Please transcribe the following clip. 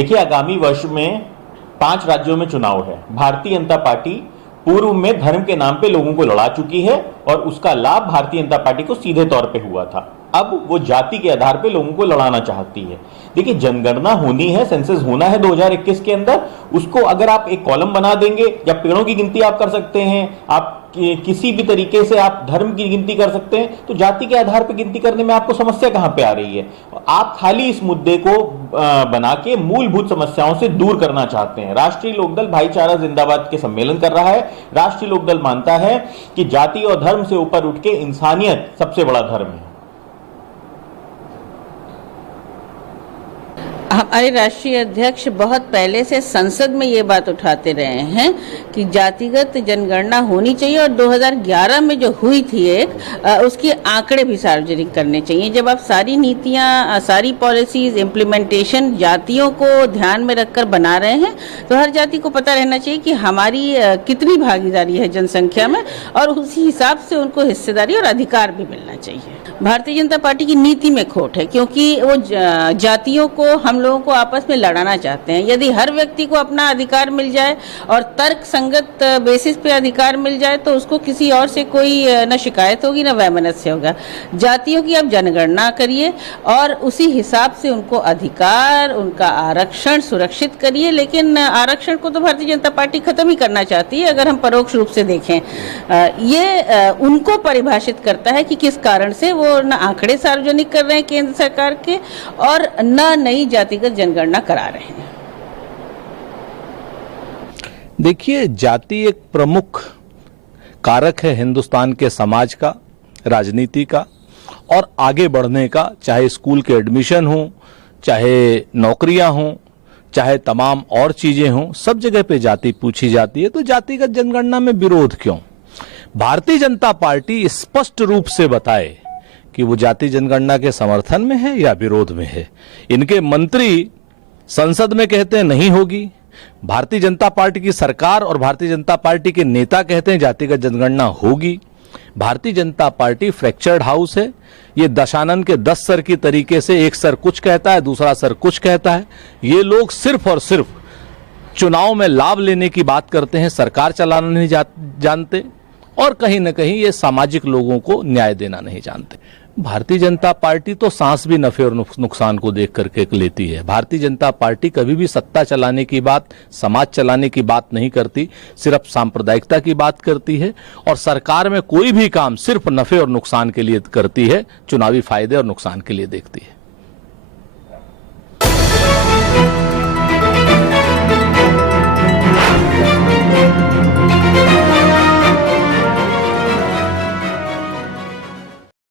देखिए, आगामी वर्ष में 5 राज्यों में चुनाव है। भारतीय जनता पार्टी पूर्व में धर्म के नाम पे लोगों को लड़ा चुकी है और उसका लाभ भारतीय जनता पार्टी को सीधे तौर पे हुआ था। अब वो जाति के आधार पे लोगों को लड़ाना चाहती है। देखिए, जनगणना होनी है, सेंसस होना है 2021 के अंदर। उसको अगर आप एक कॉलम बना देंगे, या पेड़ों की गिनती आप कर सकते हैं, आप किसी भी तरीके से आप धर्म की गिनती कर सकते हैं, तो जाति के आधार पर गिनती करने में आपको समस्या कहां पे आ रही है? आप खाली इस मुद्दे को बना के मूलभूत समस्याओं से दूर करना चाहते हैं। राष्ट्रीय लोकदल भाईचारा जिंदाबाद के सम्मेलन कर रहा है। राष्ट्रीय लोकदल मानता है कि जाति और धर्म से ऊपर उठ के इंसानियत सबसे बड़ा धर्म है। हमारे राष्ट्रीय अध्यक्ष बहुत पहले से संसद में ये बात उठाते रहे हैं कि जातिगत जनगणना होनी चाहिए, और 2011 में जो हुई थी उसके आंकड़े भी सार्वजनिक करने चाहिए। जब आप सारी नीतियां, सारी पॉलिसीज, इम्प्लीमेंटेशन जातियों को ध्यान में रखकर बना रहे हैं, तो हर जाति को पता रहना चाहिए कि हमारी कितनी भागीदारी है जनसंख्या में, और उसी हिसाब से उनको हिस्सेदारी और अधिकार भी मिलना चाहिए। भारतीय जनता पार्टी की नीति में खोट है, क्योंकि वो जातियों को, हम लोगों को आपस में लड़ाना चाहते हैं। यदि हर व्यक्ति को अपना अधिकार मिल जाए और तर्क संगत बेसिस पे अधिकार मिल जाए, तो उसको किसी और से कोई न शिकायत होगी न वैमनस्य होगा। जातियों की आप जनगणना करिए और उसी हिसाब से उनको अधिकार, उनका आरक्षण सुरक्षित करिए। लेकिन आरक्षण को तो भारतीय जनता पार्टी खत्म ही करना चाहती है, अगर हम परोक्ष रूप से देखें। ये उनको परिभाषित करता है कि किस कारण से वो न आंकड़े सार्वजनिक कर रहे हैं केंद्र सरकार के, और न नई जातिगत जनगणना करा रहे हैं। देखिए, जाति एक प्रमुख कारक है हिंदुस्तान के समाज का, राजनीति का और आगे बढ़ने का। चाहे स्कूल के एडमिशन हो, चाहे नौकरियां हो, चाहे तमाम और चीजें हों, सब जगह पे जाति पूछी जाती है। तो जातिगत जनगणना में विरोध क्यों? भारतीय जनता पार्टी स्पष्ट रूप से बताए कि वो जाति जनगणना के समर्थन में है या विरोध में है। इनके मंत्री संसद में कहते हैं नहीं होगी, भारतीय जनता पार्टी की सरकार और भारतीय जनता पार्टी के नेता कहते हैं जातिगत जनगणना होगी। Bharatiya Janata party fractured house है। ये दशानन के 10 सर की तरीके से एक सर कुछ कहता है, दूसरा सर कुछ कहता है। ये लोग सिर्फ और सिर्फ चुनाव में लाभ लेने की बात करते हैं, सरकार चलाना नहीं जानते, और कहीं न कहीं ये सामाजिक लोगों को न्याय देना नहीं जानते। भारतीय जनता पार्टी तो सांस भी नफे और नुकसान को देख करके लेती है। भारतीय जनता पार्टी कभी भी सत्ता चलाने की बात, समाज चलाने की बात नहीं करती, सिर्फ सांप्रदायिकता की बात करती है। और सरकार में कोई भी काम सिर्फ नफे और नुकसान के लिए करती है, चुनावी फायदे और नुकसान के लिए देखती है।